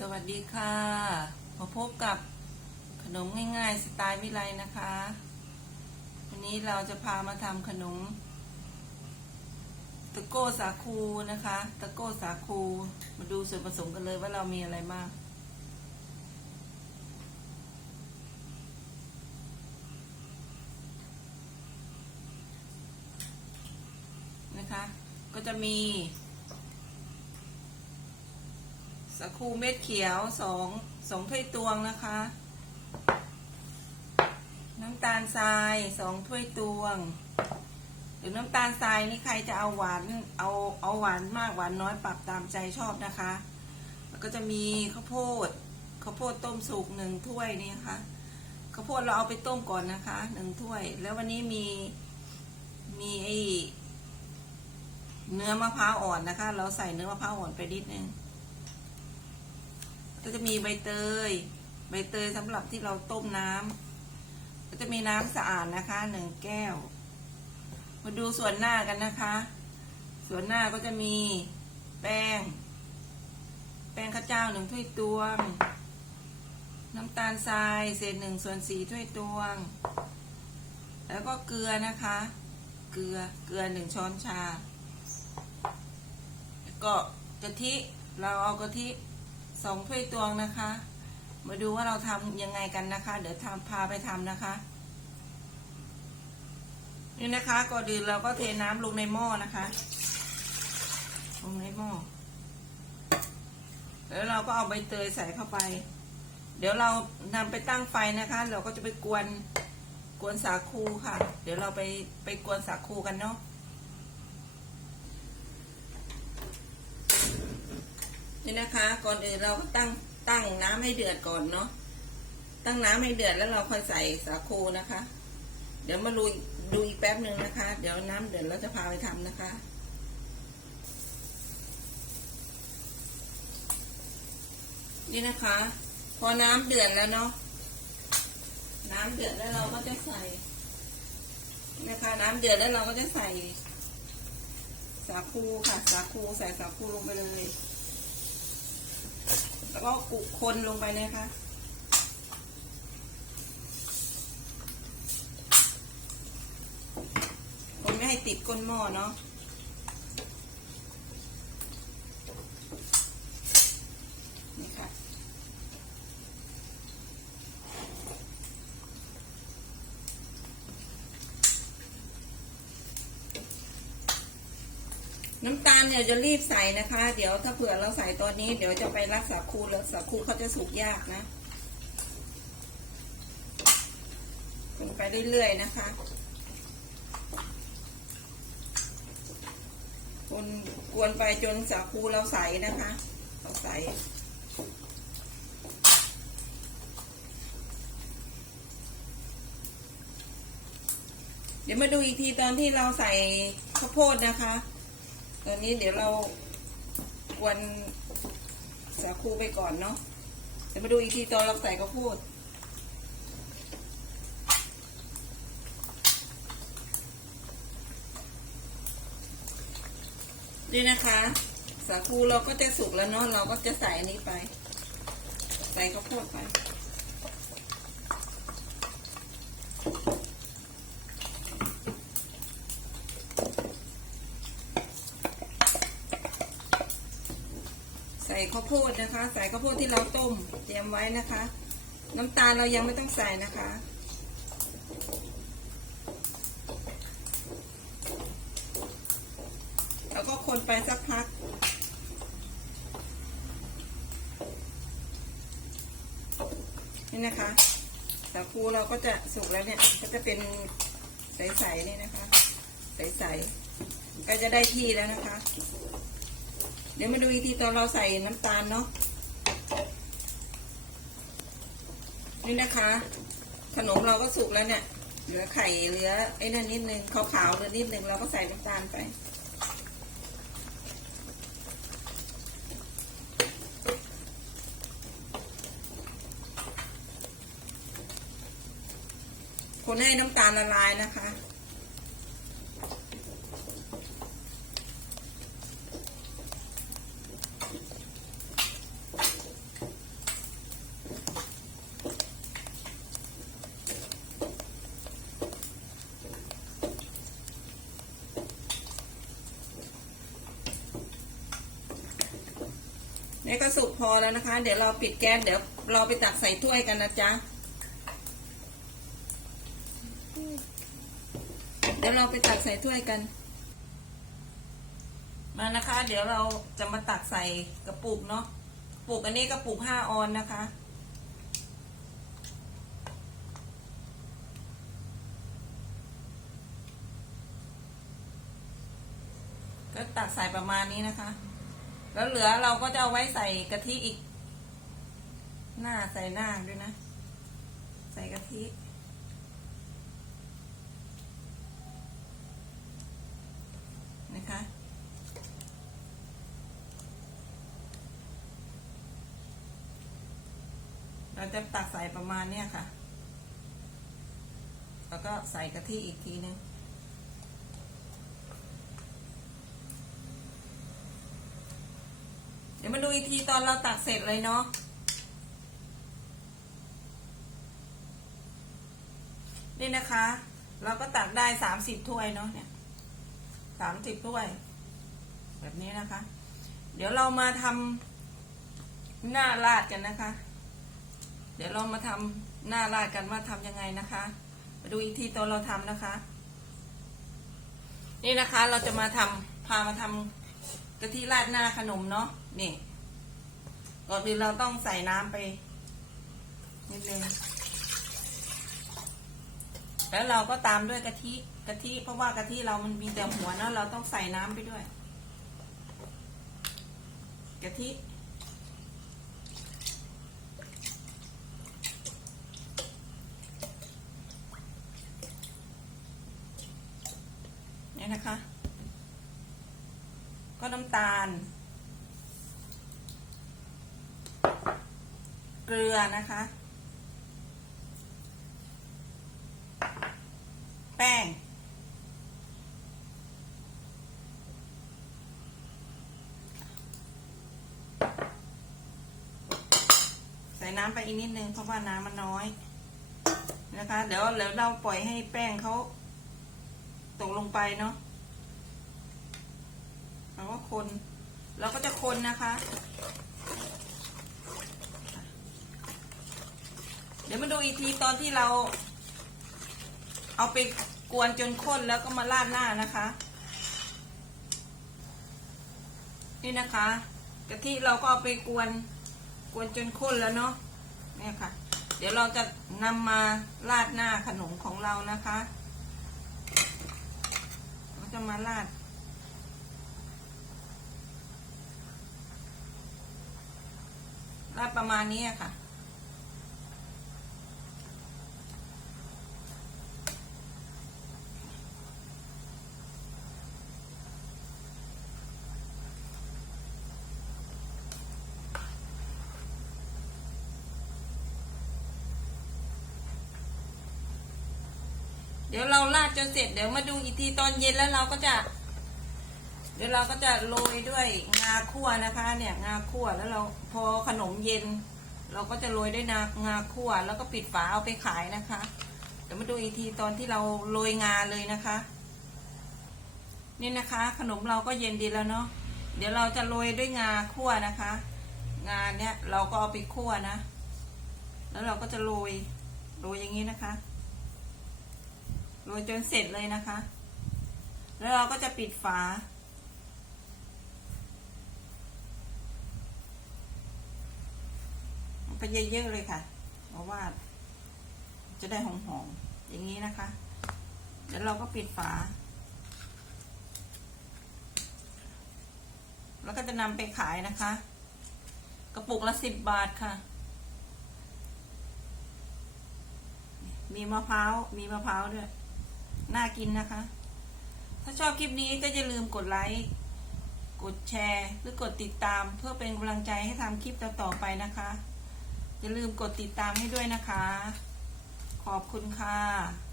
สวัสดีค่ะ มาพบกับขนมง่ายๆสไตล์วิไลนะคะ วันนี้เราจะพามาทำขนม ตะโก้สาคูนะคะ ตะโก้สาคู มาดูส่วนผสมกันเลยว่าเรามีอะไรบ้างนะคะ ก็จะมี สาคูเม็ดเขียวสองสองถ้วยตวงนะคะ น้ำตาลทรายสองถ้วยตวง หรือน้ำตาลทรายนี่ใครจะเอาหวานเอาเอาหวานมากหวานน้อยปรับตามใจชอบนะคะ แล้วก็จะมีข้าวโพดข้าวโพดต้มสุกหนึ่งถ้วยนี่นะคะข้าวโพดเราเอาไปต้มก่อนนะคะหนึ่งถ้วย แล้ววันนี้มีมีไอเนื้อมะพร้าวอ่อนนะคะ เราใส่เนื้อมะพร้าวอ่อนไปนิดนึง ก็จะมีใบเตย ใบเตยสำหรับที่เราต้มน้ำก็จะมีน้ำสะอาดนะคะหนึ่งแก้ว มาดูส่วนหน้ากันนะคะ ส่วนหน้าก็จะมีแป้ง แป้งข้าวเจ้าหนึ่งถ้วยตวง น้ำตาลทรายเศษหนึ่งส่วนสี่ถ้วยตวง แล้วก็เกลือนะคะ เกลือเกลือหนึ่งช้อนชา ก็กะทิเราเอากะทิ สองถ้วยตวงนะคะ มาดูว่าเราทำยังไงกันนะคะ เดี๋ยวทำพาไปทำนะคะ นี่นะคะก่อนอื่นเราก็เทน้ำลงในหม้อนะคะ ลงในหม้อ แล้วเราก็เอาใบเตยใส่เข้าไป เดี๋ยวเรานำไปตั้งไฟนะคะ เราก็จะไปกวนกวนสาคูค่ะ เดี๋ยวเราไปไปกวนสาคูกันเนาะ นี่นะคะ ก่อนอื่นเราก็ตั้งตั้งน้ำให้เดือดก่อนเนาะ ตั้งน้ำให้เดือดแล้วเราค่อยใส่สาคูนะคะ เดี๋ยวมาดูดูอีกแป๊บหนึ่งนะคะ เดี๋ยวน้ำเดือดเราจะพาไปทำนะคะนี่นะคะ พอน้ำเดือดแล้วเนาะน้ำเดือดแล้วเราก็จะใส่นะคะ น้ำเดือดแล้วเราก็จะใส่ สาคูค่ะ สาคูใส่สาคูลงไปเลย แล้วก็กุคนลงไปเลยค่ะคนไม่ให้ติดก้นหม้อเนาะ นี่ค่ะ น้ำตาลเนี่ยจะรีบใส่นะคะ เดี๋ยวถ้าเผื่อเราใส่ตอนนี้ เดี๋ยวจะไปรักษาคูแล้วสาคูเขาจะสุกยากนะคนไปเรื่อยๆนะคะ คนกวนไปจนสาคูเราใสนะคะ เราใสเดี๋ยวมาดูอีกทีตอนที่เราใส่ข้าวโพดนะคะ ตอนนี้เดี๋ยวเรากวนสาคูไปก่อนเนาะเดี๋ยวมาดูอีกทีตอนเราใส่ข้าวโพดนี่นะคะ สาคูเราก็จะสุกแล้วเนาะเราก็จะใส่อันนี้ไป ใส่ข้าวโพดไป ข้าวโพดนะคะ ใส่ข้าวโพดที่เราต้มเตรียมไว้นะคะ น้ำตาลเรายังไม่ต้องใส่นะคะ แล้วก็คนไปสักพักนี่นะคะสาคูเราก็จะสุกแล้วเนี่ย ก็จะเป็นใสๆนี่นะคะ ใสๆก็จะได้ที่แล้วนะคะ เดี๋ยวมาดูอีกทีตอนเราใส่น้ำตาลเนาะนี่นะคะ ขนมเราก็สุกแล้วเนี่ยเหลือไข่เหลือไอ้นั่นนิดนึงขาวๆเหลือนิดนึงเราก็ใส่น้ำตาลไปคนให้น้ำตาลละลายนะคะ นี่ก็สุกพอแล้วนะคะ เดี๋ยวเราปิดแก๊สเดี๋ยวเราไปตักใส่ถ้วยกันนะจ๊ะ เดี๋ยวเราไปตักใส่ถ้วยกัน มานะคะ เดี๋ยวเราจะมาตักใส่กระปุกเนาะกระปุกอันนี้กระปุกห้าออนนะคะ ก็ตักใส่ประมาณนี้นะคะ แล้วเหลือเราก็จะเอาไว้ใส่กะทิอีก หน้าใส่หน้าด้วยนะ ใส่กะทินะคะเราจะตักใส่ประมาณเนี้ยค่ะ แล้วก็ใส่กะทิอีกทีนึง เดี๋ยวมาดู อีกทีตอนเราตักเสร็จเลยเนาะนี่นะคะ เราก็ตักได้สามสิบถ้วยเนาะเนี่ยสามสิบถ้วย แบบนี้นะคะ เดี๋ยวเรามาทำหน้าราดกันนะคะ เดี๋ยวเรามาทำหน้าราดกันว่าทำยังไงนะคะมาดูอีกทีตอนเราทำนะคะ นี่นะคะเราจะมาทำพามาทำกะทิราดหน้าขนมเนาะนี่ ก่อนอื่นเราต้องใส่น้ำไป นิดนึง แล้วเราก็ตามด้วยกะทิกะทิเพราะว่ากะทิเรามันมีแต่หัวเนาะเราต้องใส่น้ำไปด้วยกะทิเนี่ยนะคะ ก็น้ำตาล เกลือนะคะ แป้ง ใส่น้ำไปอีกนิดนึงเพราะว่าน้ำมันน้อย นะคะ เดี๋ยวเดี๋ยวเราปล่อยให้แป้งเขาตกลงไปเนาะเราก็คน เราก็จะคนนะคะ เดี๋ยวมาดูอีกทีตอนที่เรา เอาไปกวนจนข้นแล้วก็มาราดหน้านะคะ นี่นะคะกะทิเราก็เอาไปกวนกวนจนข้นแล้วเนาะเนี่ยค่ะ เดี๋ยวเราจะนำมาราดหน้าขนมของเรานะคะเราจะมาราดราดประมาณนี้ค่ะ ดี๋ยวเราราดจนเสร็จเดี๋ยวมาดูอีกทีตอนเย็นแล้วเราก็จะ เดี๋ยวเราก็จะโรยด้วยงาคั่วนะคะ เนี่ยงาคั่วแล้วเราพอขนมเย็น เราก็จะโรยด้วยนางาคั่วแล้วก็ปิดฝาเอาไปขายนะคะ เดี๋ยวมาดูอีกทีตอนที่เราโรยงาเลยนะคะ นี่นะคะ ขนมเราก็เย็นดีแล้วเนาะเดี๋ยวเราจะโรยด้วยงาคั่วนะคะ งานเนี่ยเราก็เอาไปคั่วนะ แล้วเราก็จะโรยโรยอย่างนี้นะคะ โรยจนเสร็จเลยนะคะ แล้วเราก็จะปิดฝา ไปเยอะๆเลยค่ะ เพราะว่า จะได้หอมๆอย่างนี้นะคะเดี๋ยวเราก็ปิดฝา แล้วก็จะนำไปขายนะคะ กระปุกละสิบบาทค่ะมีมะพร้าว มีมะพร้าวด้วย น่ากินนะคะ ถ้าชอบคลิปนี้ก็อย่าลืมกดไลค์ กดแชร์ หรือกดติดตามเพื่อเป็นกำลังใจให้ทำคลิปต่อๆไปนะคะ อย่าลืมกดติดตามให้ด้วยนะคะ ขอบคุณค่ะ